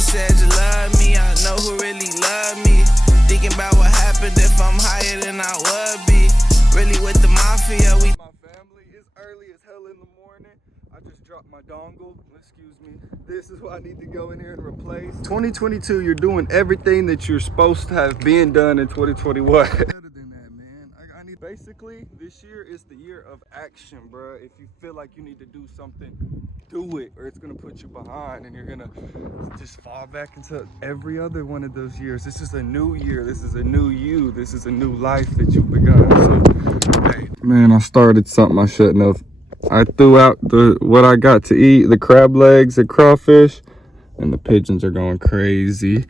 just said you love me, I know who really love me. Thinking about what happened if I'm higher than I would be. Really with the mafia, we. My family is early as hell in the morning. I just dropped my dongle. Excuse me. This is what I need to go in here and replace. 2022, you're doing everything that you're supposed to have been done in 2021. Better than that, man. I need. Basically, this year is the year of action, bro. If you feel like you need to do something, do it, or it's gonna put you behind, and you're gonna just fall back into every other one of those years. This is a new year. This is a new you. This is a new life that you've begun. So, hey, man, I started something I shouldn't have. I threw out what I got to eat, the crab legs and crawfish, and the pigeons are going crazy.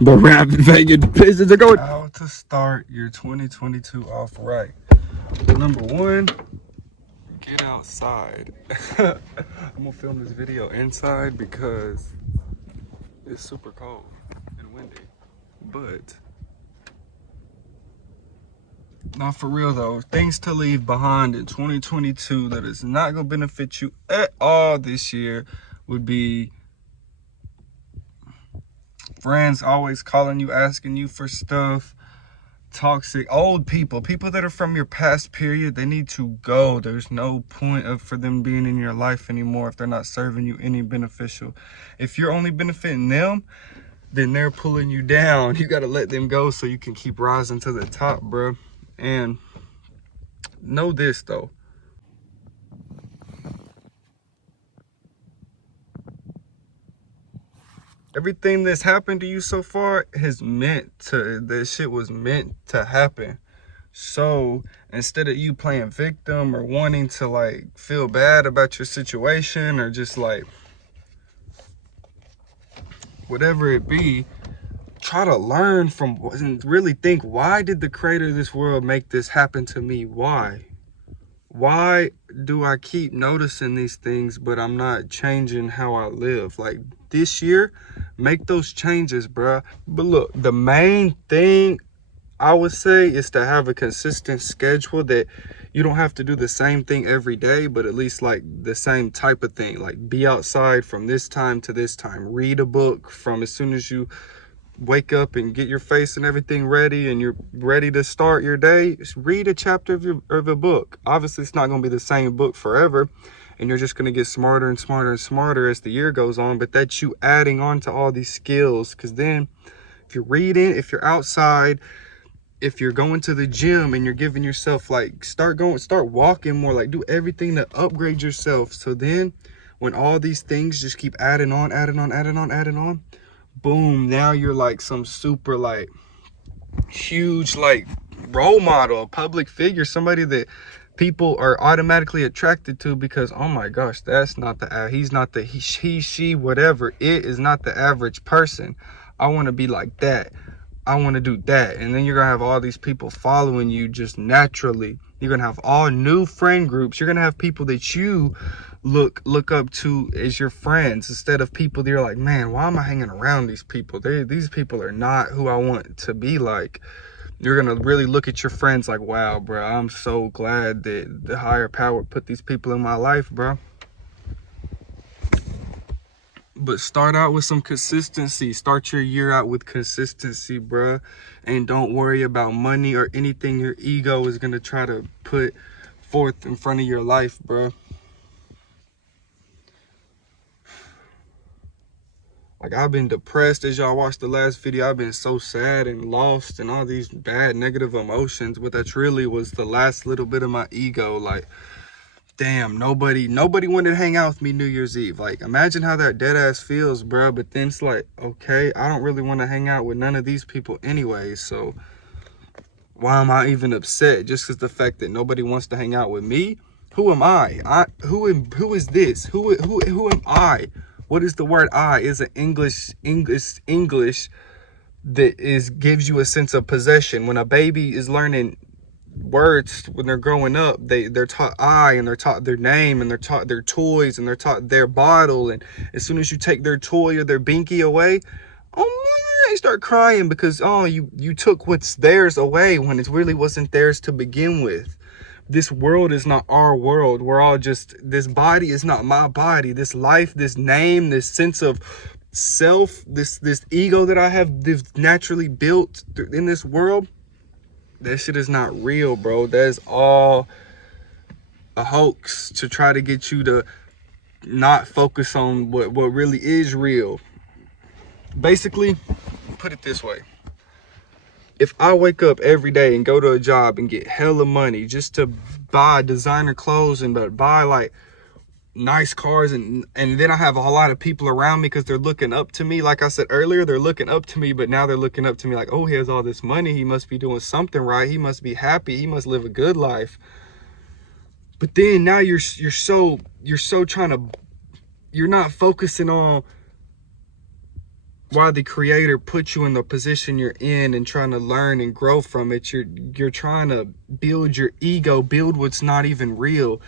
The rabbit-fanged pigeons are going. How to start your 2022 off right? Number one, get outside. I'm gonna film this video inside because it's super cold and windy, but not for real though. Things to leave behind in 2022 that is not gonna benefit you at all this year would be friends always calling you, asking you for stuff, toxic old people that are from your past period. They need to go. There's no point for them being in your life anymore if they're not serving you any beneficial. If you're only benefiting them, then they're pulling you down. You got to let them go so you can keep rising to the top, bro. And know this though, everything that's happened to you so far this shit was meant to happen. So instead of you playing victim or wanting to like feel bad about your situation or just like whatever it be, try to learn from and really think, why did the creator of this world make this happen to me? Why do I keep noticing these things but I'm not changing how I live? Like this year, make those changes, bruh. But look, the main thing I would say is to have a consistent schedule, that you don't have to do the same thing every day, but at least like the same type of thing. Like be outside from this time to this time. Read a book from as soon as you wake up and get your face and everything ready and you're ready to start your day. Just read a chapter of a book. Obviously, it's not going to be the same book forever, and you're just going to get smarter and smarter and smarter as the year goes on, but that's you adding on to all these skills. Because then if you're reading, if you're outside, if you're going to the gym and you're giving yourself like start walking more, like do everything to upgrade yourself. So then when all these things just keep adding on, boom, now you're like some super like huge like role model, a public figure, somebody that people are automatically attracted to because, oh my gosh, that's not he's not the he she whatever, it is not the average person. I want to be like that. I want to do that. And then you're gonna have all these people following you just naturally. You're gonna have all new friend groups. You're gonna have people that you look up to as your friends, instead of people that you're like, man, why am I hanging around these people? These people are not who I want to be like. You're gonna really look at your friends like, wow, bro, I'm so glad that the higher power put these people in my life, bro. But start out with some consistency. Start your year out with consistency, bruh. And don't worry about money or anything your ego is going to try to put forth in front of your life, bruh. Like, I've been depressed. As y'all watched the last video, I've been so sad and lost and all these bad negative emotions. But that really was the last little bit of my ego. Like, damn, nobody wanted to hang out with me New Year's Eve. Like, imagine how that dead ass feels, bro. But then it's like, okay, I don't really want to hang out with none of these people anyway, so why am I even upset? Just because the fact that nobody wants to hang out with me? Who am I? Who is this? Who am I? What is the word I? Is an English that gives you a sense of possession. When a baby is learning words, when they're growing up, they're taught I, and they're taught their name, and they're taught their toys, and they're taught their bottle. And as soon as you take their toy or their binky away, oh, they start crying because, oh, you took what's theirs away when it really wasn't theirs to begin with. This world is not our world. We're all just, this body is not my body. This life, this name, this sense of this ego that I have naturally built in this world, that shit is not real, bro. That is all a hoax to try to get you to not focus on what really is real. Basically, put it this way. If I wake up every day and go to a job and get hella money just to buy designer clothes and buy like nice cars, and then I have a lot of people around me because they're looking up to me. Like I said earlier, they're looking up to me, but now they're looking up to me like, oh, he has all this money, he must be doing something right, he must be happy, he must live a good life. But then now you're so trying to, you're not focusing on why the creator put you in the position you're in and trying to learn and grow from it. You're trying to build your ego, build what's not even real,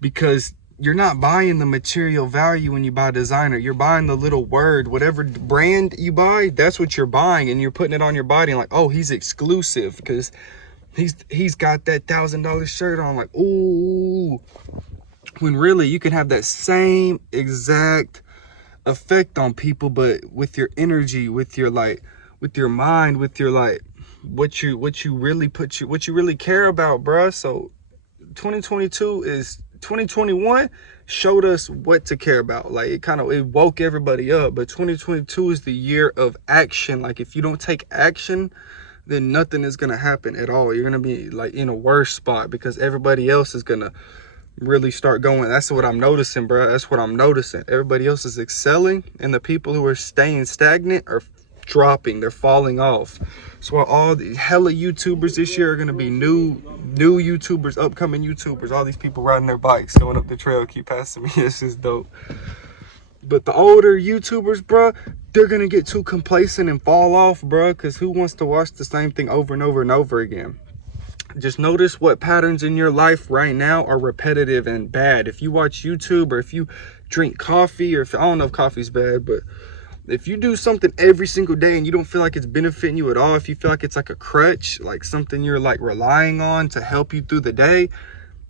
because you're not buying the material value when you buy designer. You're buying the little word, whatever brand you buy, that's what you're buying, and you're putting it on your body and like, oh, he's exclusive because he's got that $1,000 shirt on, like, ooh. When really you can have that same exact effect on people, but with your energy, with your like, with your mind, with your like, what you really care about, bruh. So 2021 showed us what to care about. Like it woke everybody up, but 2022 is the year of action. Like if you don't take action, then nothing is gonna happen at all. You're gonna be like in a worse spot because everybody else is gonna really start going. That's what I'm noticing, bro. That's what I'm noticing. Everybody else is excelling, and the people who are staying stagnant are dropping. They're falling off. So all the hella YouTubers this year are gonna be new YouTubers, upcoming YouTubers. All these people riding their bikes, going up the trail, keep passing me. This is dope. But the older YouTubers, bro, they're gonna get too complacent and fall off, bro. Because who wants to watch the same thing over and over and over again? Just notice what patterns in your life right now are repetitive and bad. If you watch YouTube, or if you drink coffee, or if, I don't know if coffee's bad, but if you do something every single day and you don't feel like it's benefiting you at all, if you feel like it's like a crutch, like something you're like relying on to help you through the day,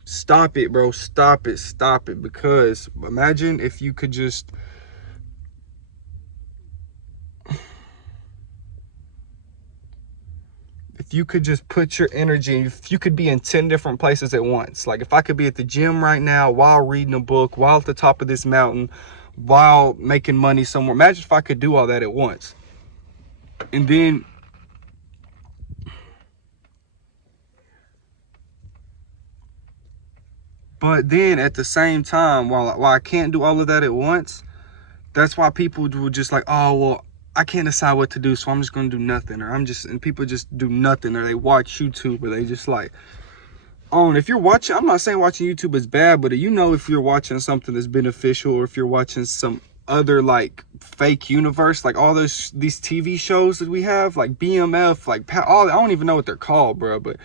stop it, bro. Stop it. Because imagine if you could just, if you could just put your energy, if you could be in 10 different places at once. Like if I could be at the gym right now while reading a book, while at the top of this mountain, while making money somewhere. Imagine if I could do all that at once. And then but then at the same time, while I can't do all of that at once, that's why people will just like, oh, well, I can't decide what to do, so I'm just gonna do nothing. Or and people just do nothing, or they watch YouTube, or they just like, oh, and if you're watching, I'm not saying watching YouTube is bad, but you know, if you're watching something that's beneficial, or if you're watching some other like fake universe, like all these TV shows that we have, like BMF, like all, I don't even know what they're called, bro, but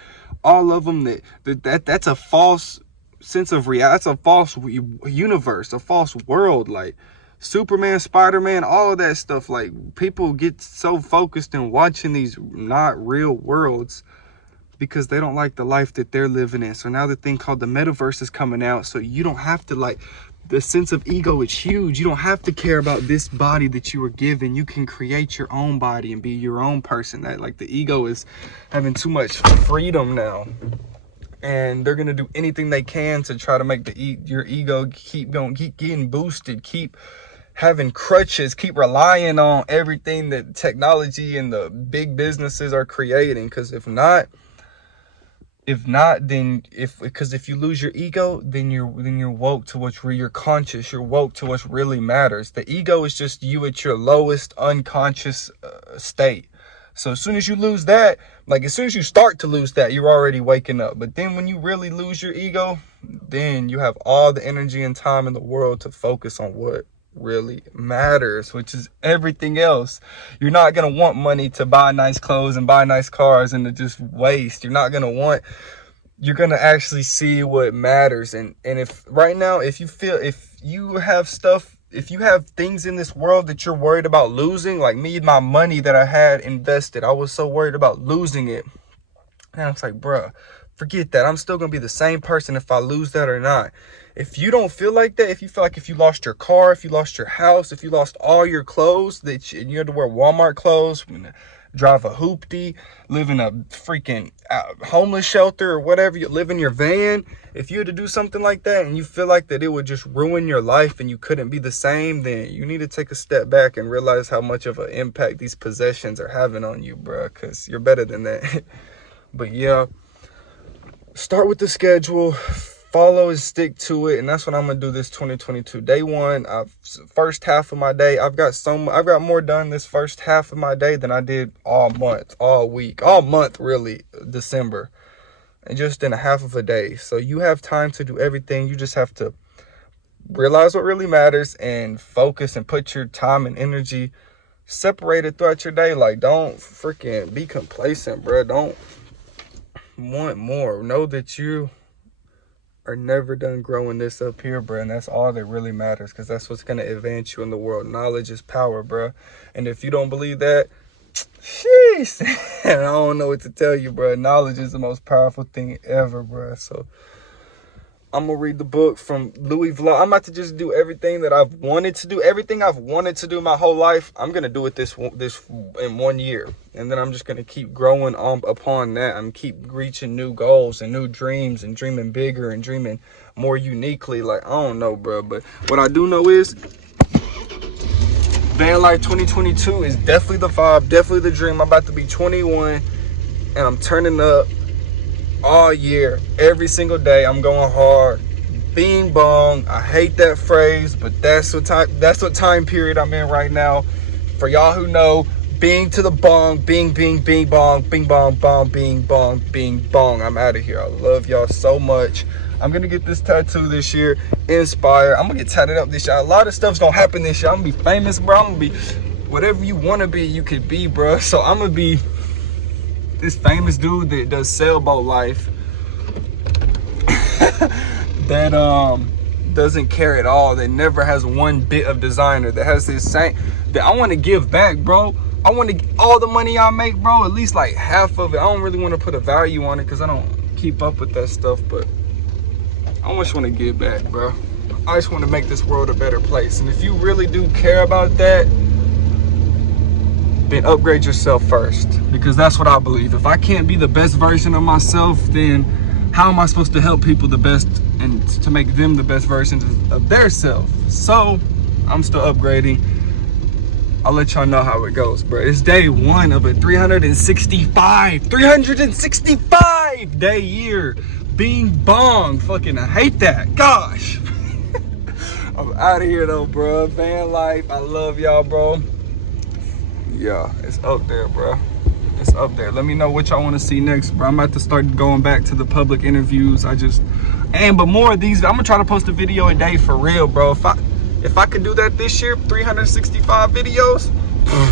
all of them, that's a false sense of reality. That's a false universe, a false world. Like Superman, Spider-Man, all of that stuff. Like people get so focused in watching these not real worlds because they don't like the life that they're living in. So now the thing called the metaverse is coming out, so you don't have to, like, the sense of ego is huge. You don't have to care about this body that you were given. You can create your own body and be your own person. That, like, the ego is having too much freedom now, and they're gonna do anything they can to try to make your ego keep getting boosted, keep having crutches, keep relying on everything that technology and the big businesses are creating. Because if you lose your ego, then you're woke to you're conscious, you're woke to what really matters. The ego is just you at your lowest unconscious state. So as soon as you lose that, like as soon as you start to lose that, you're already waking up. But then when you really lose your ego, then you have all the energy and time in the world to focus on what really matters, which is everything else. You're not gonna want money to buy nice clothes and buy nice cars and to just waste. You're gonna actually see what matters. And if right now, if you have things in this world that you're worried about losing, like me, my money that I had invested, I was so worried about losing it. And I was like, bruh, forget that. I'm still gonna be the same person if I lose that or not. If you don't feel like that, if you feel like if you lost your car, if you lost your house, if you lost all your clothes, that you had to wear Walmart clothes, drive a hoopty, live in a freaking homeless shelter or whatever, you live in your van, if you had to do something like that and you feel like that it would just ruin your life and you couldn't be the same, then you need to take a step back and realize how much of an impact these possessions are having on you, bro, because you're better than that. But yeah, start with the schedule, follow and stick to it, and that's what I'm gonna do this 2022. Day one, first half of my day, I've got more done this first half of my day than I did all month, all week, all month really, December, and just in a half of a day. So you have time to do everything. You just have to realize what really matters and focus and put your time and energy separated throughout your day. Like, don't freaking be complacent, bro. Don't want more. Know that you are never done growing this up here, bro, and that's all that really matters, because that's what's going to advance you in the world. Knowledge is power, bro, and if you don't believe that, sheesh, I don't know what to tell you, bro. Knowledge is the most powerful thing ever, bro. So I'm gonna read the book from Louis Vlog. I'm about to just do everything that I've wanted to do. Everything I've wanted to do my whole life, I'm gonna do it this in 1 year, and then I'm just gonna keep growing upon that. I'm keep reaching new goals and new dreams and dreaming bigger and dreaming more uniquely. Like, I don't know, bro, but what I do know is van life 2022 is definitely the vibe, definitely the dream. I'm about to be 21, and I'm turning up all year, every single day. I'm going hard. Bing bong. I hate that phrase, but that's what time period I'm in right now. For y'all who know, bing to the bong, bing bing bing bong, bing bong bong, bing bong bing bong. I'm out of here. I love y'all so much. I'm gonna get this tattoo this year. Inspire. I'm gonna get tatted up this year. A lot of stuff's gonna happen this year. I'm gonna be famous, bro. I'm gonna be whatever you wanna be, you could be, bro. So I'm gonna be this famous dude that does sailboat life that doesn't care at all, that never has one bit of designer, that has this same, that I want to give back, bro. I want to, all the money I make, bro, at least like half of it. I don't really want to put a value on it because I don't keep up with that stuff, but I just want to give back, bro. I just want to make this world a better place. And if you really do care about that, then upgrade yourself first, because that's what I believe. If I can't be the best version of myself, then how am I supposed to help people the best and to make them the best versions of their self? So I'm still upgrading. I'll let y'all know how it goes, bro. It's day one of a 365 day year. Bing bong. Fucking I hate that. Gosh. I'm out of here though, bro. Van life. I love y'all, bro. Yeah, it's up there, bro. It's up there. Let me know what y'all want to see next, bro. I'm about to start going back to the public interviews. But more of these. I'm gonna try to post a video a day for real, bro. If I could do that this year, 365 videos,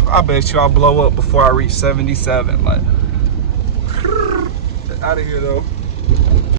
I bet you I'll blow up before I reach 77. Like, out of here though.